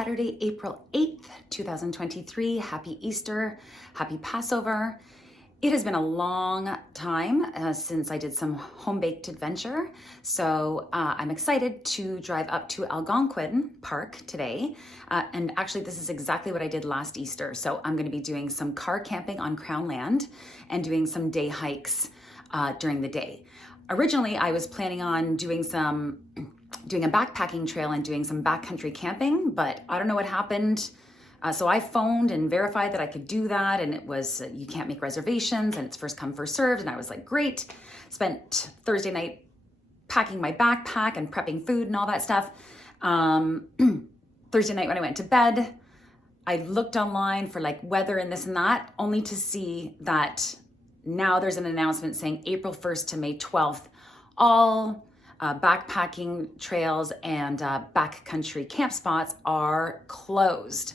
Saturday, April 8th, 2023. Happy Easter, happy Passover. It has been a long time since I did some home-baked adventure, so I'm excited to drive up to Algonquin Park today. And actually, this is exactly what I did last Easter. So I'm going to be doing some car camping on Crown land and doing some day hikes during the day. Originally, I was planning on doing a backpacking trail and doing some backcountry camping, but I don't know what happened. So I phoned and verified that I could do that, and it was, you can't make reservations and it's first come, first served. And I was like, great. Spent Thursday night packing my backpack and prepping food and all that stuff. Thursday night when I went to bed, I looked online for like weather and this and that, only to see that now there's an announcement saying April 1st to May 12th, all backpacking trails and backcountry camp spots are closed.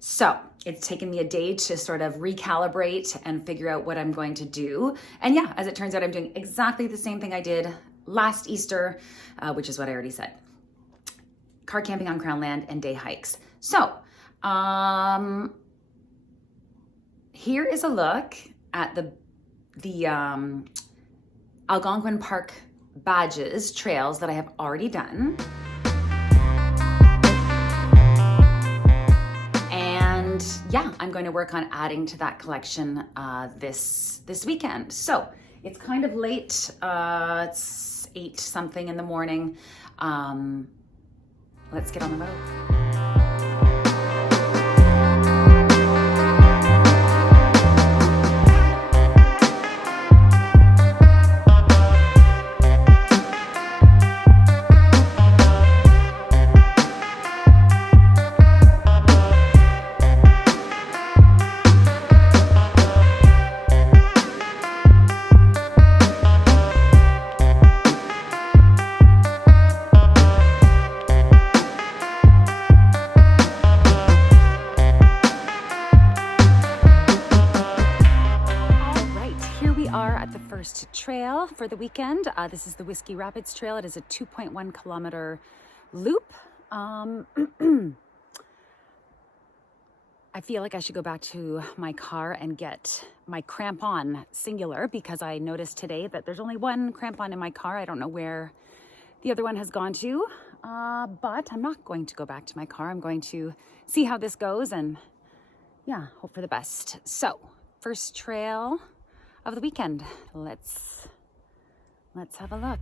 So it's taken me a day to sort of recalibrate and figure out what I'm going to do. And yeah, as it turns out, I'm doing exactly the same thing I did last Easter, which is what I already said. Car camping on Crown land and day hikes. So here is a look at the Algonquin Park badges, trails that I have already done. And yeah, I'm going to work on adding to that collection this weekend. So it's kind of late. It's 8 something in the morning. Let's get on the road. Trail for the weekend. This is the Whiskey Rapids Trail. It is a 2.1 kilometer loop. I feel like I should go back to my car and get my crampon singular, because I noticed today that there's only one crampon in my car. I don't know where the other one has gone to, but I'm not going to go back to my car. I'm going to see how this goes and yeah, hope for the best. So first trail of the weekend. Let's have a look.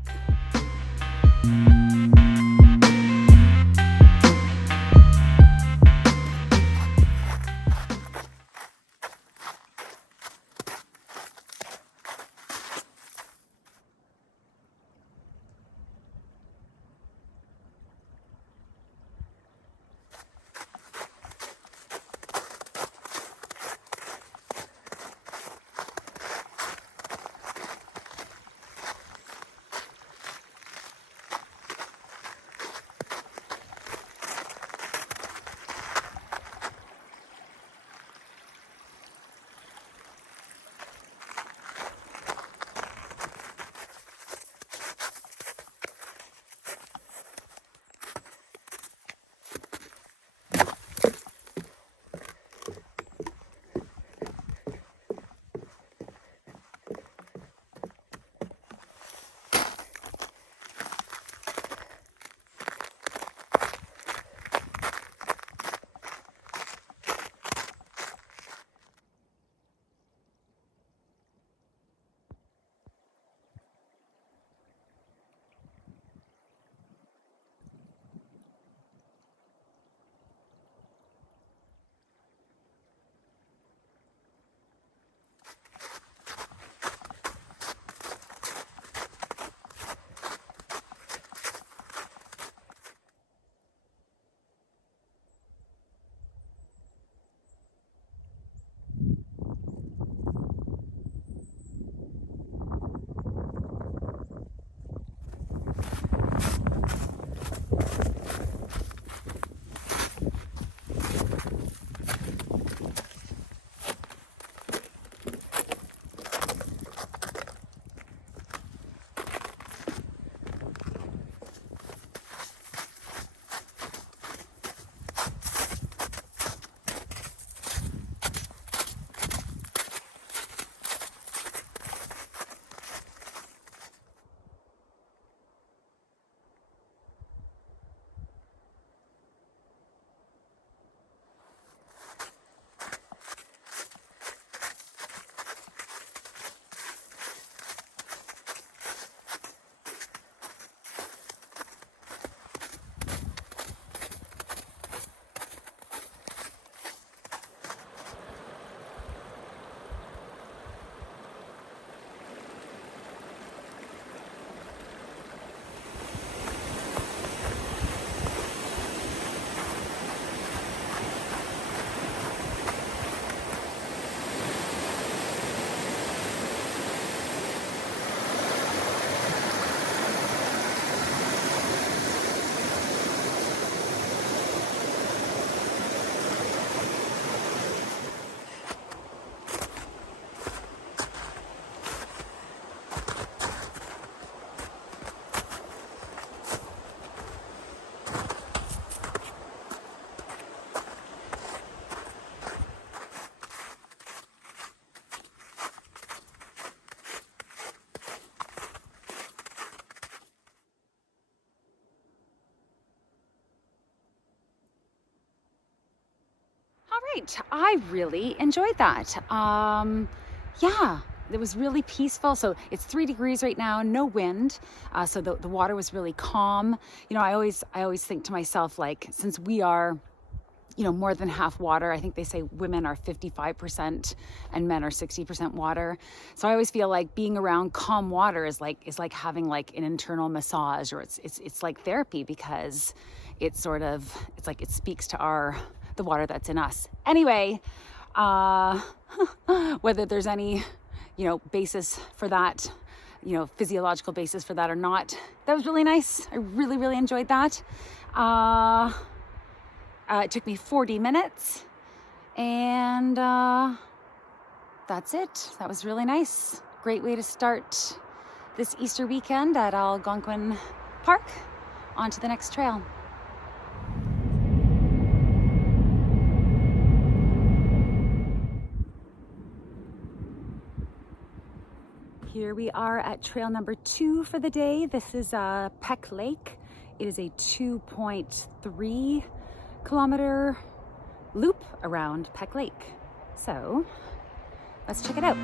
Right. I really enjoyed that. Yeah, it was really peaceful. So it's 3 degrees right now, no wind. So the water was really calm. You know, I always think to myself, like, since we are, you know, more than half water. I think they say women are 55% and men are 60% water. So I always feel like being around calm water is like having like an internal massage, or it's like therapy, because it's like it speaks to the water that's in us. Anyway, whether there's any, you know, basis for that, you know, physiological basis for that or not, that was really nice. I really enjoyed that. It took me 40 minutes, and that's it. That was really nice. Great way to start this Easter weekend at Algonquin Park. On to the next trail. Here we are at trail number 2 for the day. This is Peck Lake. It is a 2.3 kilometer loop around Peck Lake. So let's check it out.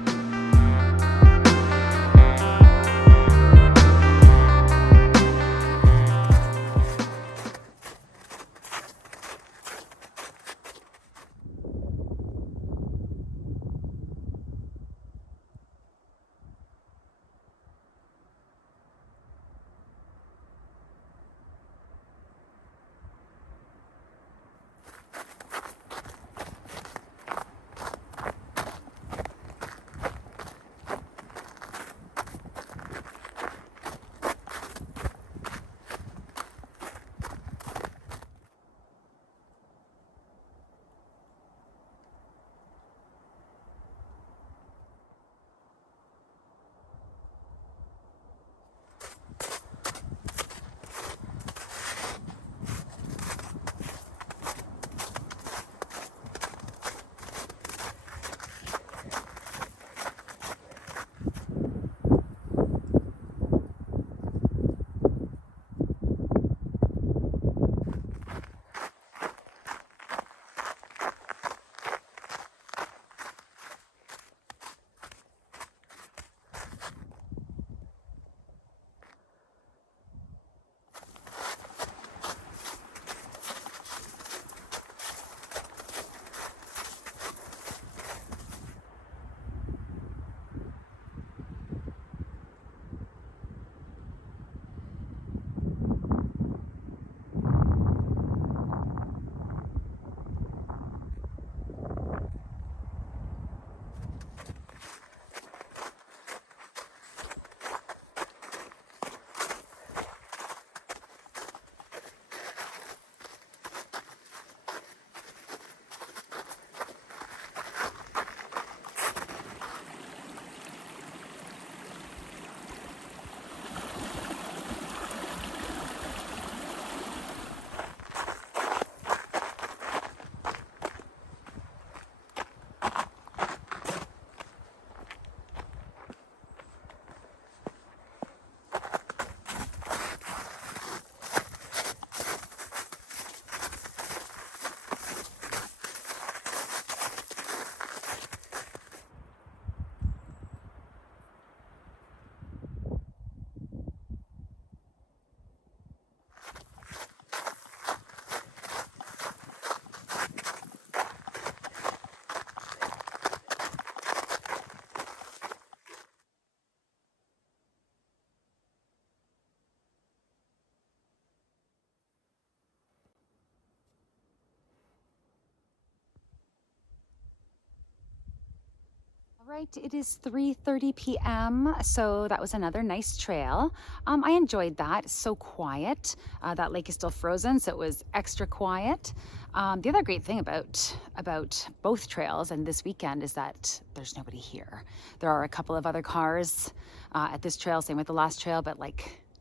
Right, it is 3:30 p.m. So that was another nice trail. I enjoyed that. It's so quiet. That lake is still frozen, so it was extra quiet. The other great thing about both trails and this weekend is that there's nobody here. There are a couple of other cars at this trail, same with the last trail, but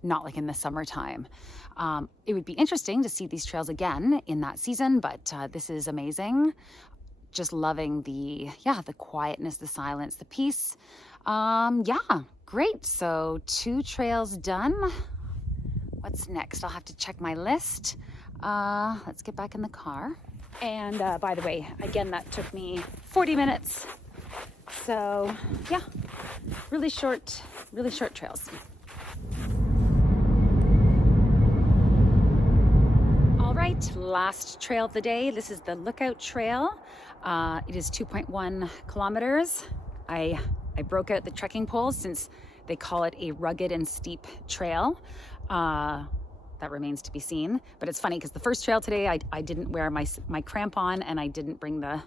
not like in the summertime. It would be interesting to see these trails again in that season, but this is amazing. Just loving the quietness, the silence, the peace. Yeah, great. So 2 trails done. What's next? I'll have to check my list. Let's get back in the car. And by the way, again, that took me 40 minutes. So yeah, really short trails. All right, last trail of the day. This is the Lookout Trail. It is 2.1 kilometers. I broke out the trekking poles since they call it a rugged and steep trail. That remains to be seen. But it's funny because the first trail today, I didn't wear my crampon and I didn't bring the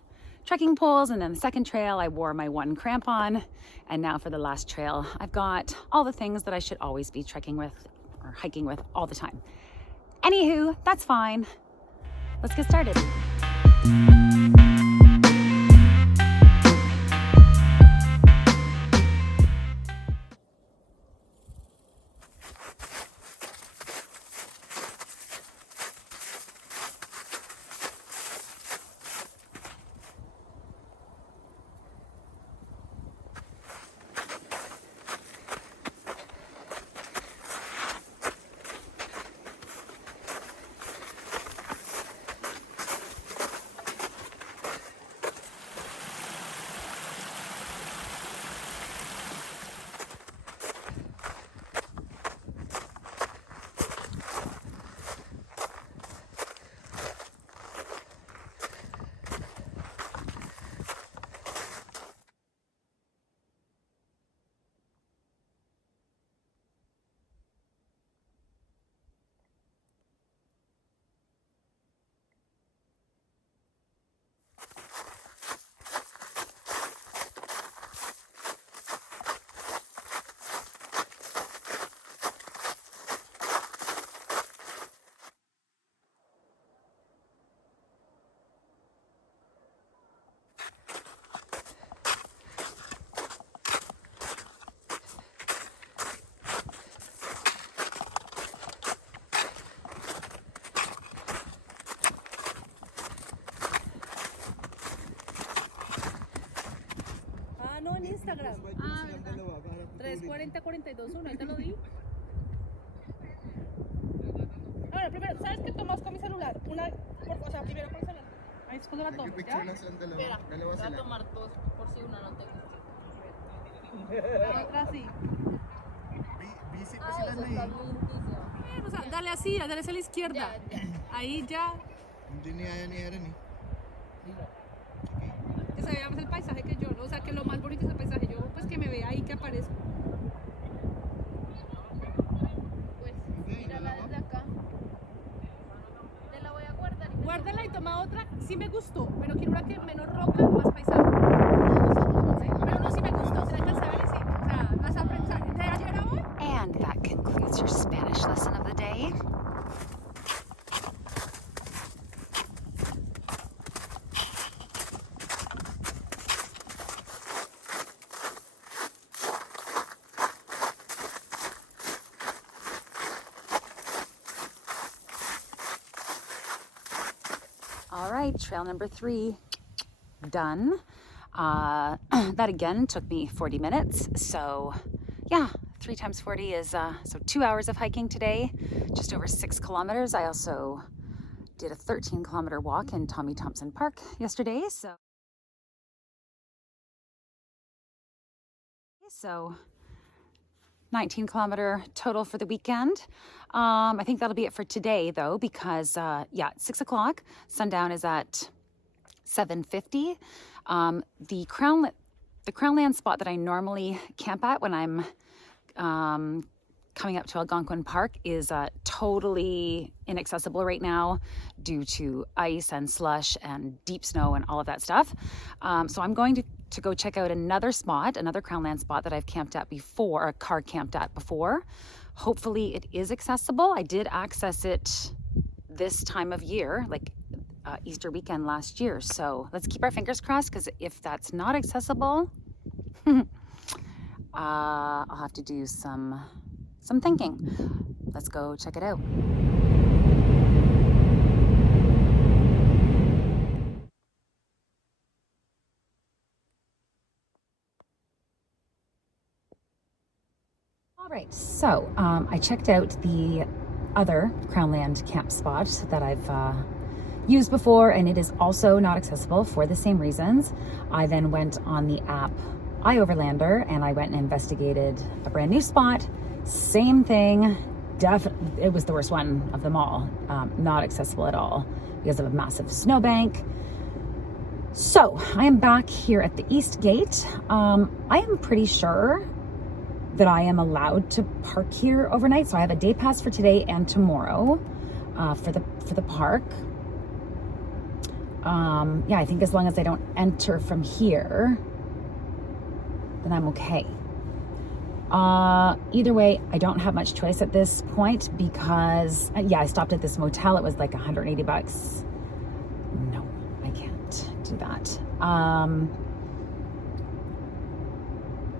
trekking poles. And then the second trail, I wore my one crampon. And now for the last trail, I've got all the things that I should always be trekking with or hiking with all the time. Anywho, that's fine. Let's get started. No, en Instagram. 340-42-1, ahí te lo di. Ahora, primero, ¿sabes qué tomas con mi celular? O sea, primero con el celular. Ahí es cuando la tomas, ¿ya? Espera, voy a tomar dos por si una no tengo. La otra sí. O sea, dale así, dale hacia la izquierda. Ahí ya. Que se vea más el paisaje que yo, ¿no? O sea, que lo más bonito es el paisaje. Yo, pues que me vea ahí que aparezco. Pues, mírala desde acá. Te la voy a guardar. Guárdala y toma otra. Sí me gustó, pero quiero una que menos roca, más paisaje. Pero no, sí me gustó. Se la alcanza a ver y sí. O sea, vas a pensar. ¿De ayer a hoy? And that concludes your Spanish lesson of the day. All right, trail number 3, done. That again took me 40 minutes. So yeah, 3 times 40 is, so 2 hours of hiking today, just over 6 kilometers. I also did a 13-kilometer walk in Tommy Thompson Park yesterday. So 19-kilometer total for the weekend. I think that'll be it for today though, because yeah, 6 o'clock, sundown is at 7:50. The Crownland spot that I normally camp at when I'm coming up to Algonquin Park is totally inaccessible right now due to ice and slush and deep snow and all of that stuff. So I'm going to go check out another Crownland spot that I've camped at before, car camped at before. Hopefully it is accessible. I did access it this time of year, like Easter weekend last year. So let's keep our fingers crossed, because if that's not accessible, I'll have to do some thinking. Let's go check it out. All right, so I checked out the other Crownland camp spot that I've used before, and it is also not accessible for the same reasons. I then went on the app iOverlander and I went and investigated a brand new spot. Same thing. It was the worst one of them all. Not accessible at all because of a massive snowbank. So I am back here at the East Gate. I am pretty sure that I am allowed to park here overnight. So I have a day pass for today and tomorrow for the park. Yeah, I think as long as I don't enter from here, then I'm okay. Either way, I don't have much choice at this point because, yeah, I stopped at this motel. It was like $180. No, I can't do that.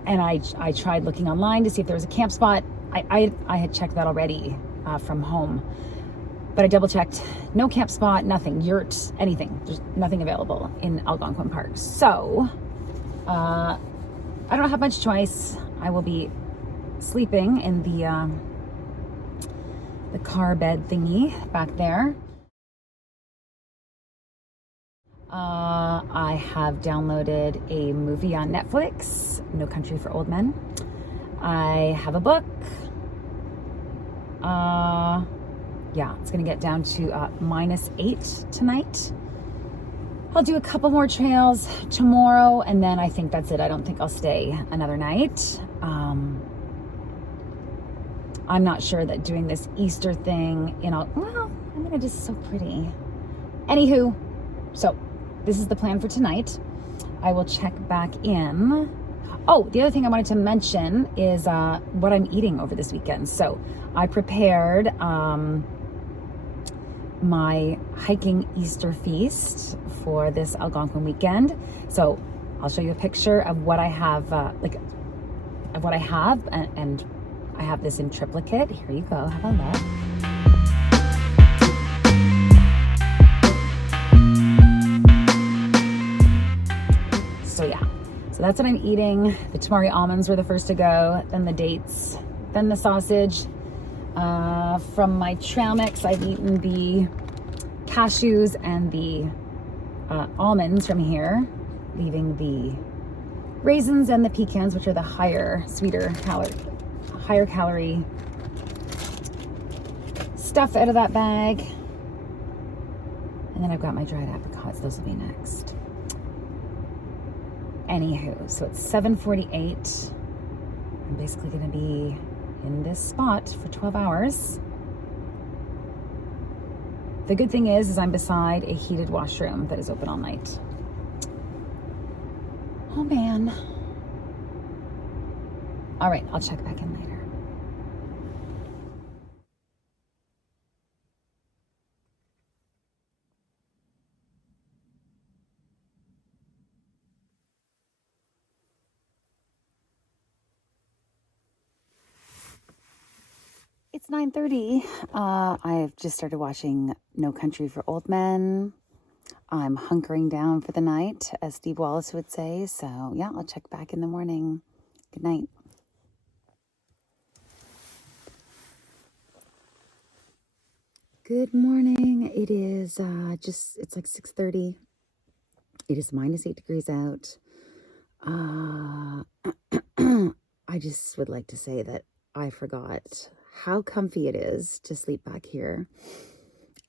And I tried looking online to see if there was a camp spot. I had checked that already from home, but I double checked. No camp spot, nothing, yurt, anything. There's nothing available in Algonquin Park. So I don't have much choice. I will be sleeping in the car bed thingy back there. I have downloaded a movie on Netflix, No Country for Old Men. I have a book. Yeah, it's gonna get down to -8 tonight. I'll do a couple more trails tomorrow, and then I think that's it. I don't think I'll stay another night. I'm not sure that doing this Easter thing, well, I mean, it is so pretty. Anywho, so this is the plan for tonight. I will check back in. Oh, the other thing I wanted to mention is what I'm eating over this weekend. So I prepared my hiking Easter feast for this Algonquin weekend. So I'll show you a picture of what I have, and I have this in triplicate. Here you go, have a look. So yeah, so that's what I'm eating. The tamari almonds were the first to go, then the dates, then the sausage. From my trail mix, I've eaten the cashews and the almonds from here, leaving the raisins and the pecans, which are the higher calorie stuff out of that bag. And then I've got my dried apricots. Those will be next. Anywho, so it's 7:48. I'm basically going to be in this spot for 12 hours. The good thing is I'm beside a heated washroom that is open all night. Oh man. All right, I'll check back in later. It's 9:30. I've just started watching No Country for Old Men. I'm hunkering down for the night, as Steve Wallace would say. So yeah, I'll check back in the morning. Good night. Good morning. It is it's like 6:30. It is -8 degrees out. I just would like to say that I forgot how comfy it is to sleep back here.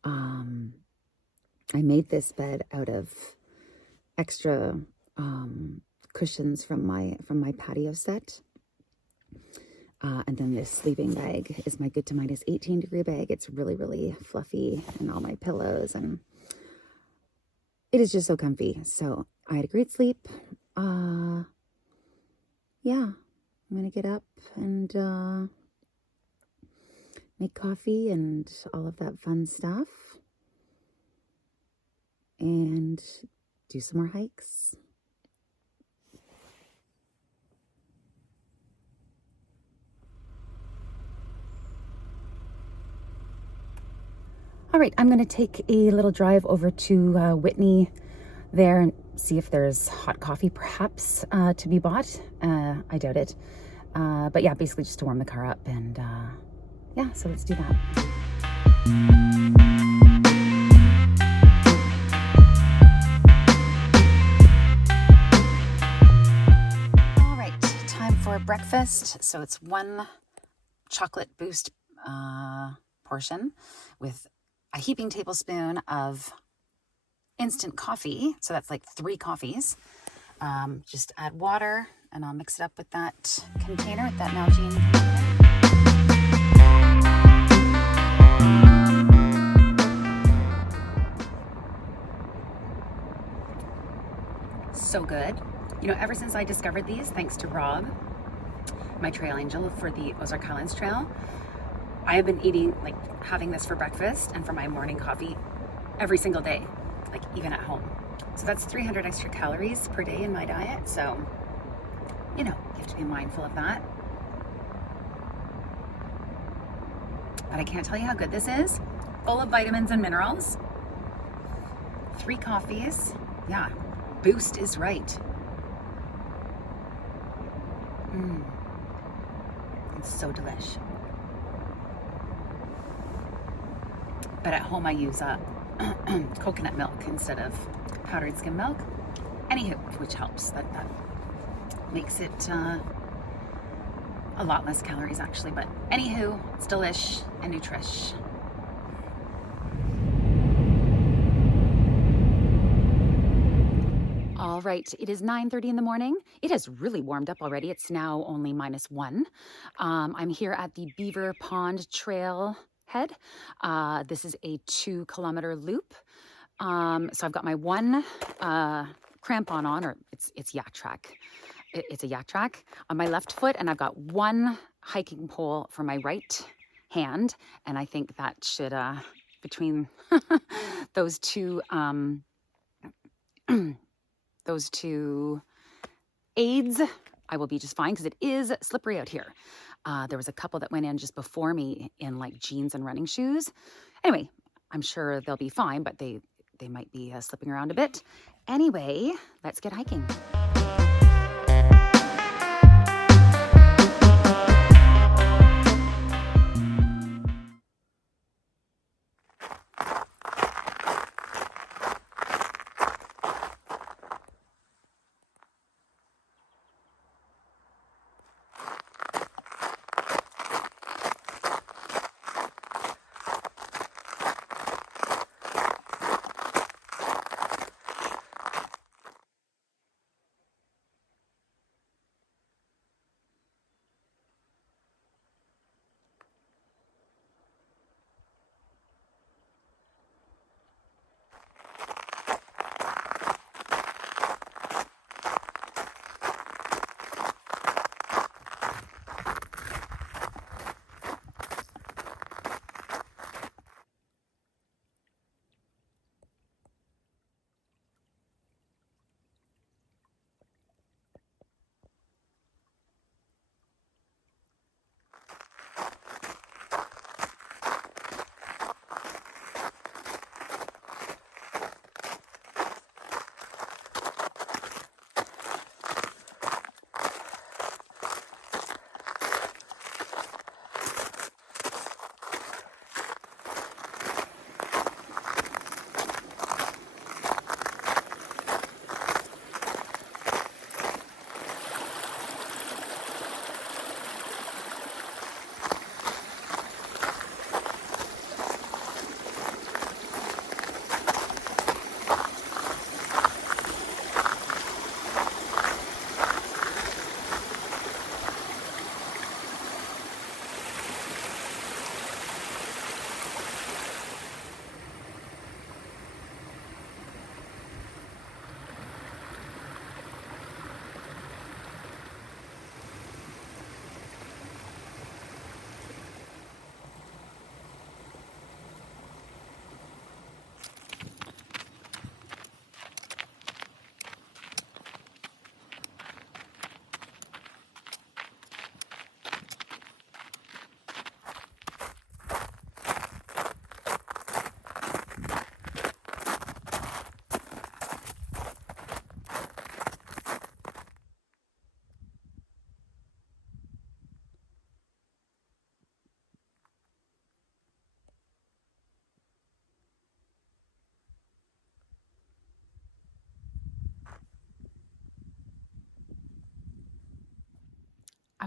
I made this bed out of extra cushions from my patio set. And then this sleeping bag is my good to -18 degree bag. It's really, really fluffy, and all my pillows, and it is just so comfy. So I had a great sleep. Yeah, I'm gonna get up and make coffee and all of that fun stuff, and do some more hikes. All right, I'm going to take a little drive over to Whitney there and see if there's hot coffee perhaps to be bought. I doubt it. But yeah, basically just to warm the car up, and yeah, so let's do that. breakfast. So it's one chocolate boost portion with a heaping tablespoon of instant coffee. So that's like 3 coffees. Just add water and I'll mix it up with that container, with that Nalgene container. So good. You know, ever since I discovered these, thanks to Rob, my trail angel for the Ozark Highlands Trail, I have been having this for breakfast and for my morning coffee every single day, like even at home. So that's 300 extra calories per day in my diet. So, you know, you have to be mindful of that. But I can't tell you how good this is. Full of vitamins and minerals. 3 coffees. Yeah, boost is right. It's so delish. But at home I use coconut milk instead of powdered skim milk. Anywho, which helps. That makes it a lot less calories actually. But anywho, it's delish and nutrish. All right, it is 9:30 in the morning. It has really warmed up already. It's now only -1. I'm here at the Beaver Pond Trail head. This is a 2-kilometer loop. So I've got my one crampon on, or it's yak track. It's a yak track on my left foot, and I've got one hiking pole for my right hand. And I think that should, between those two aids, I will be just fine, because it is slippery out here. There was a couple that went in just before me in like jeans and running shoes. Anyway, I'm sure they'll be fine, but they might be slipping around a bit. Anyway, let's get hiking.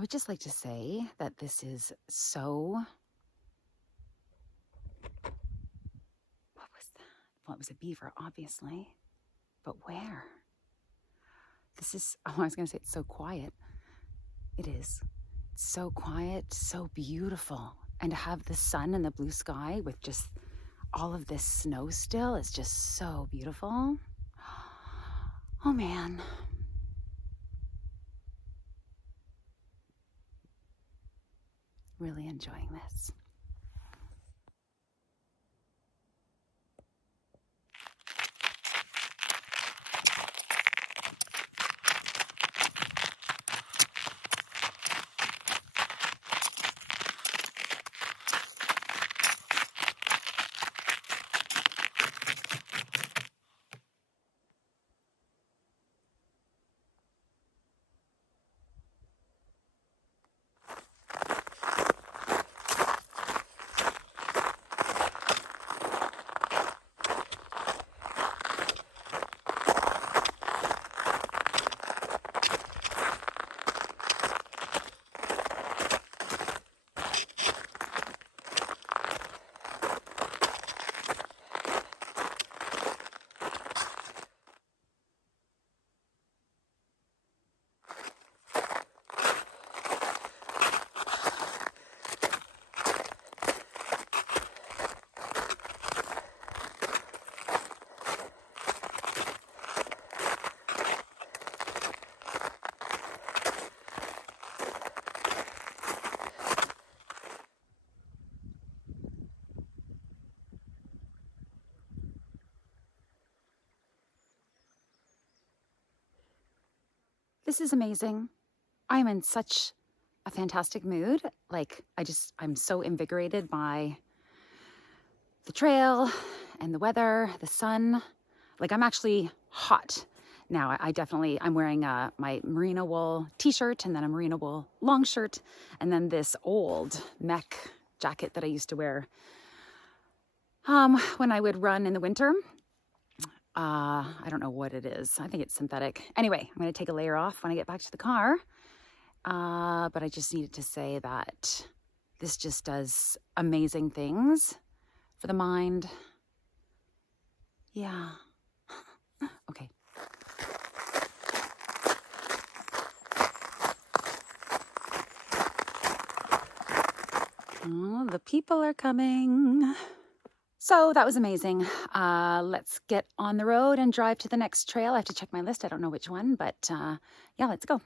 would just like to say that this is so, what was that? Well, it was a beaver, obviously, but where? This is, oh, I was going to say it's so quiet. It is. It's so quiet, so beautiful. And to have the sun and the blue sky with just all of this snow still is just so beautiful. Oh man. Really enjoying this. This is amazing. I'm in such a fantastic mood. Like, I'm so invigorated by the trail and the weather, the sun. Like, I'm actually hot now. I'm wearing my merino wool t-shirt and then a merino wool long shirt and then this old mech jacket that I used to wear when I would run in the winter. I don't know what it is. I think it's synthetic. Anyway, I'm going to take a layer off when I get back to the car. But I just needed to say that this just does amazing things for the mind. Yeah. Okay. Oh, the people are coming. So that was amazing. Let's get on the road and drive to the next trail. I have to check my list. I don't know which one, but yeah, let's go.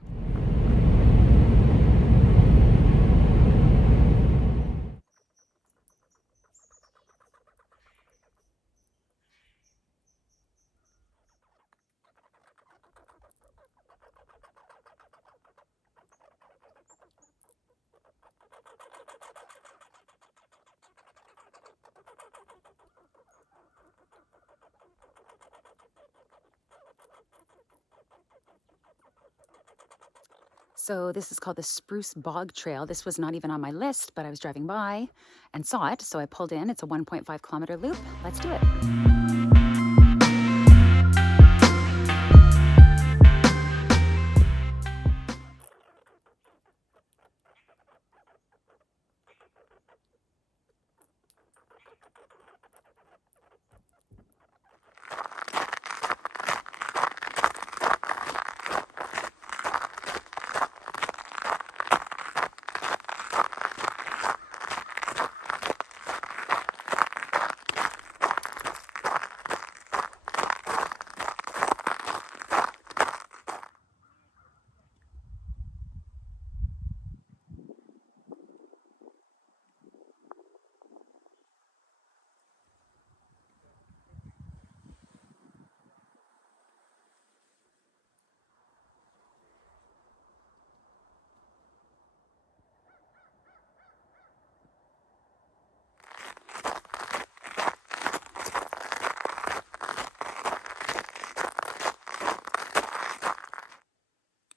So this is called the Spruce Bog Trail. This was not even on my list, but I was driving by and saw it, so I pulled in. It's a 1.5 kilometer loop. Let's do it.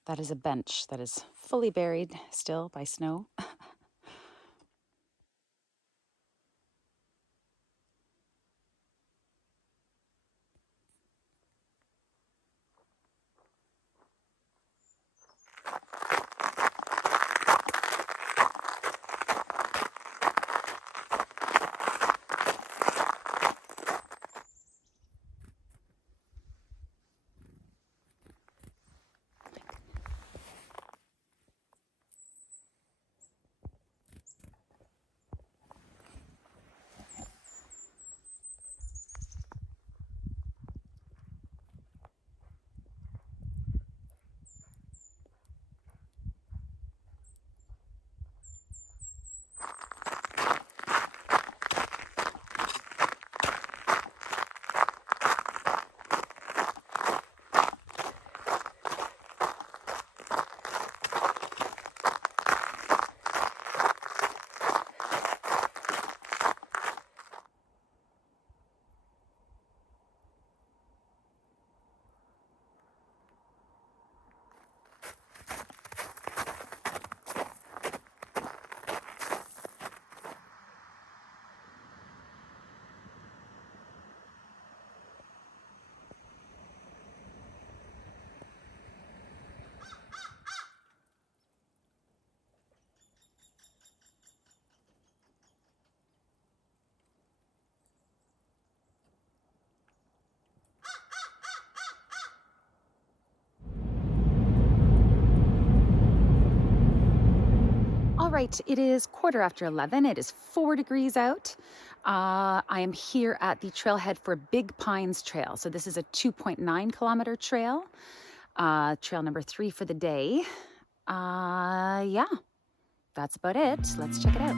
That is a bench that is fully buried still by snow. right, it is 11:15. It is 4 degrees out. I am here at the trailhead for Big Pines Trail. So this is a 2.9 kilometer trail, trail number 3 for the day. Yeah, that's about it. Let's check it out.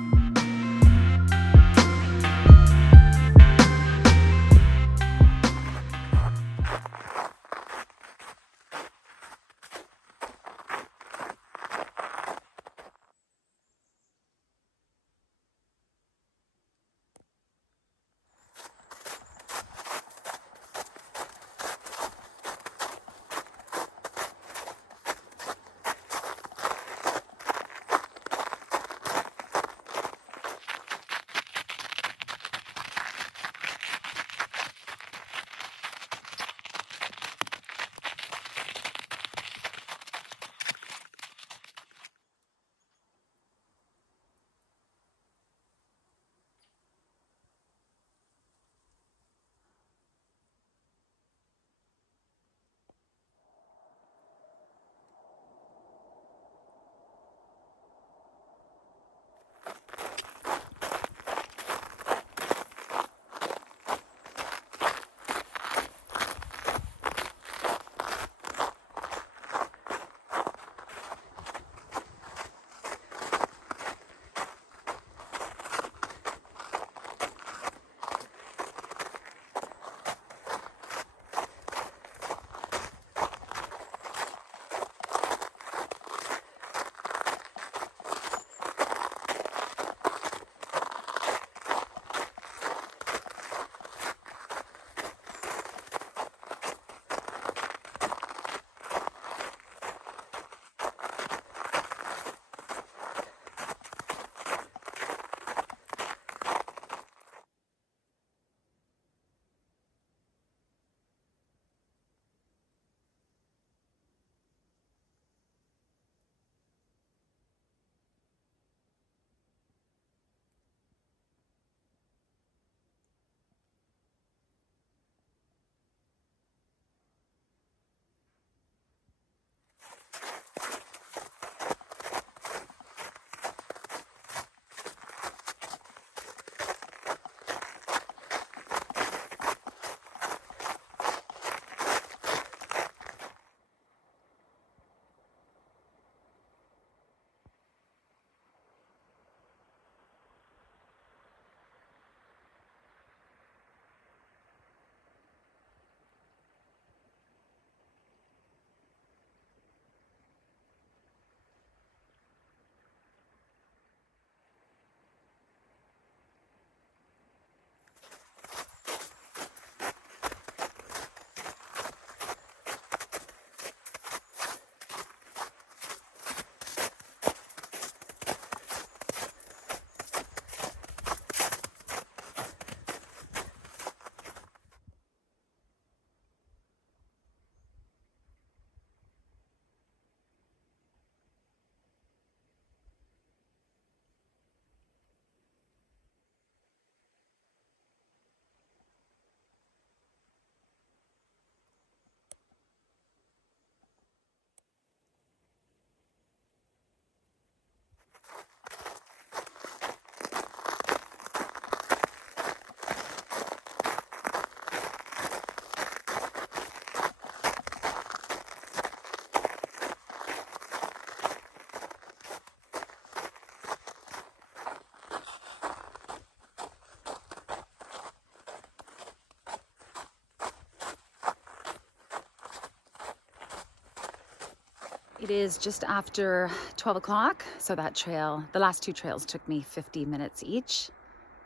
It is just after 12 o'clock, so that trail, the last 2 trails took me 50 minutes each.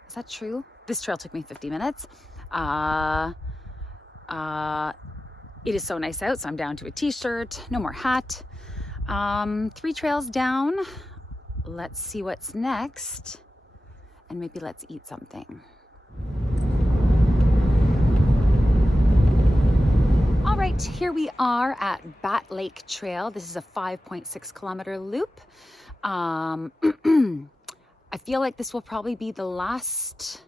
Is that true? This trail took me 50 minutes. It is so nice out, so I'm down to a t-shirt, no more hat. 3 trails down. Let's see what's next, and maybe let's eat something. All right, here we are at Peck Lake Trail. This is a 5.6 kilometer loop. I feel like this will probably be the last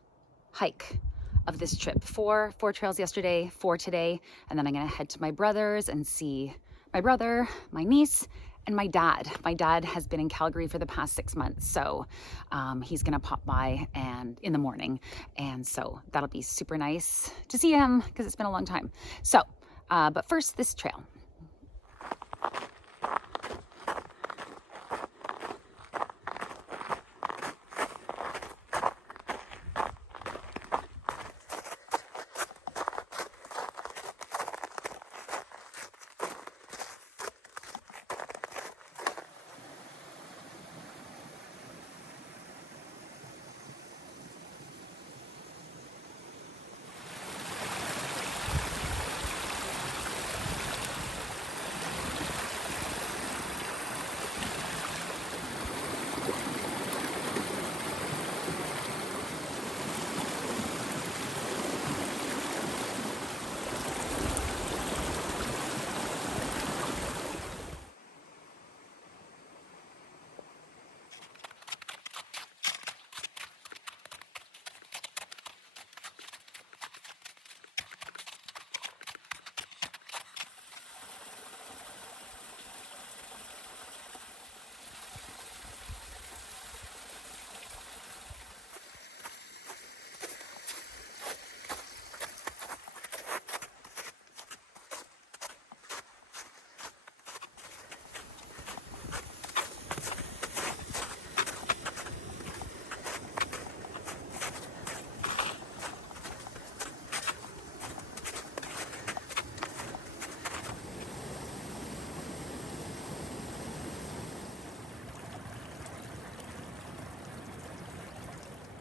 hike of this trip. 4 trails yesterday, 4 today, and then I'm gonna head to my brother's and see my brother, my niece, and my dad. My dad has been in Calgary for the past 6 months, so he's gonna pop by and in the morning, and so that'll be super nice to see him because it's been a long time. So, but first, this trail.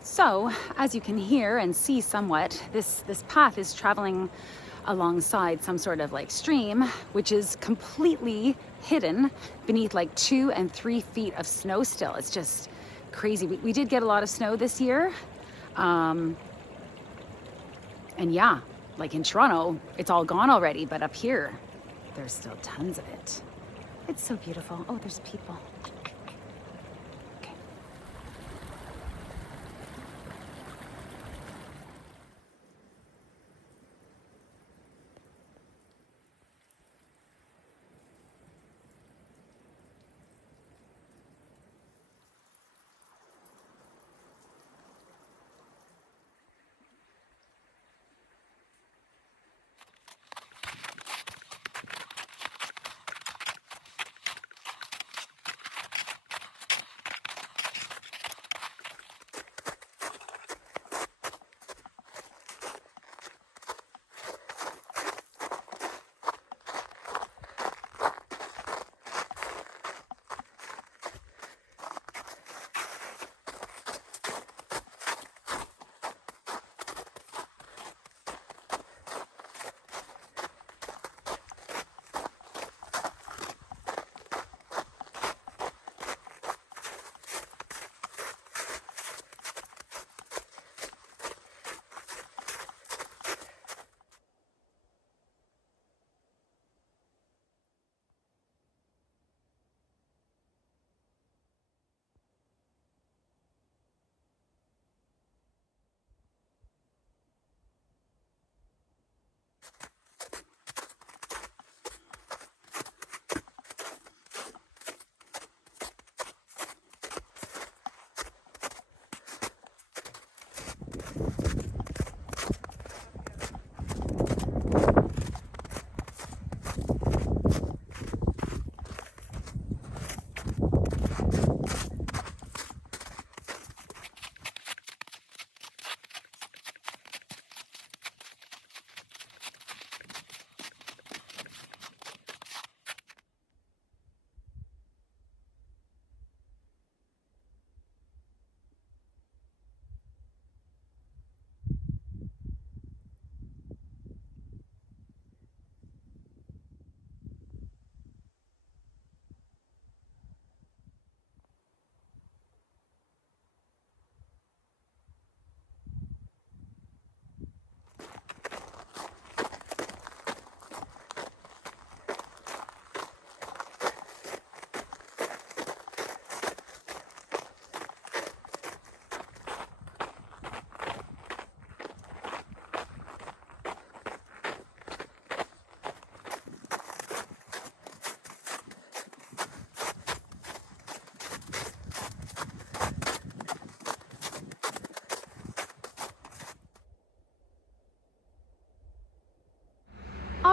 So, as you can hear and see somewhat, this path is traveling alongside some sort of like stream, which is completely hidden beneath like 2 and 3 feet of snow still. It's just crazy. We did get a lot of snow this year. And yeah, like in Toronto, it's all gone already, but up here, there's still tons of it. It's so beautiful. Oh, there's people.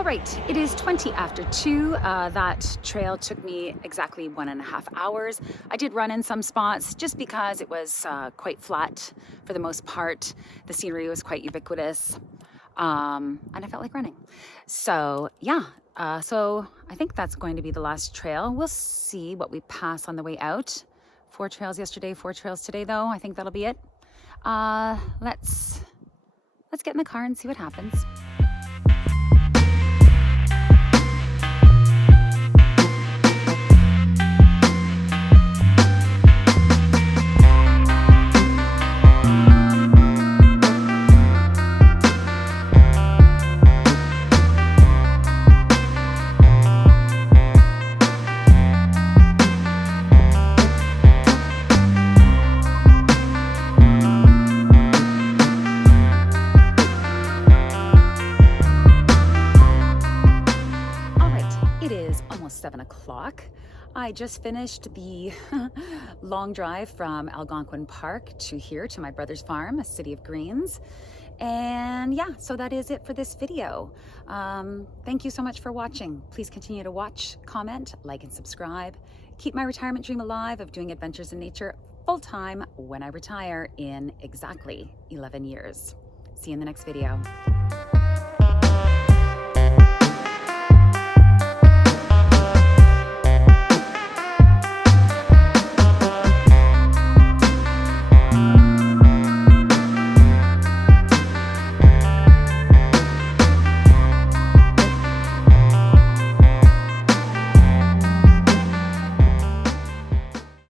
All right, it is 20 after 2. That trail took me exactly 1.5 hours. I did run in some spots just because it was quite flat for the most part. The scenery was quite ubiquitous, and I felt like running. So yeah, so I think that's going to be the last trail. We'll see what we pass on the way out. 4 trails yesterday, 4 trails today though. I think that'll be it. Let's get in the car and see what happens. It is almost 7 o'clock. I just finished the long drive from Algonquin Park to here to my brother's farm, a city of greens. And yeah, so that is it for this video. Thank you so much for watching. Please continue to watch, comment, like, and subscribe. Keep my retirement dream alive of doing adventures in nature full-time when I retire in exactly 11 years. See you in the next video.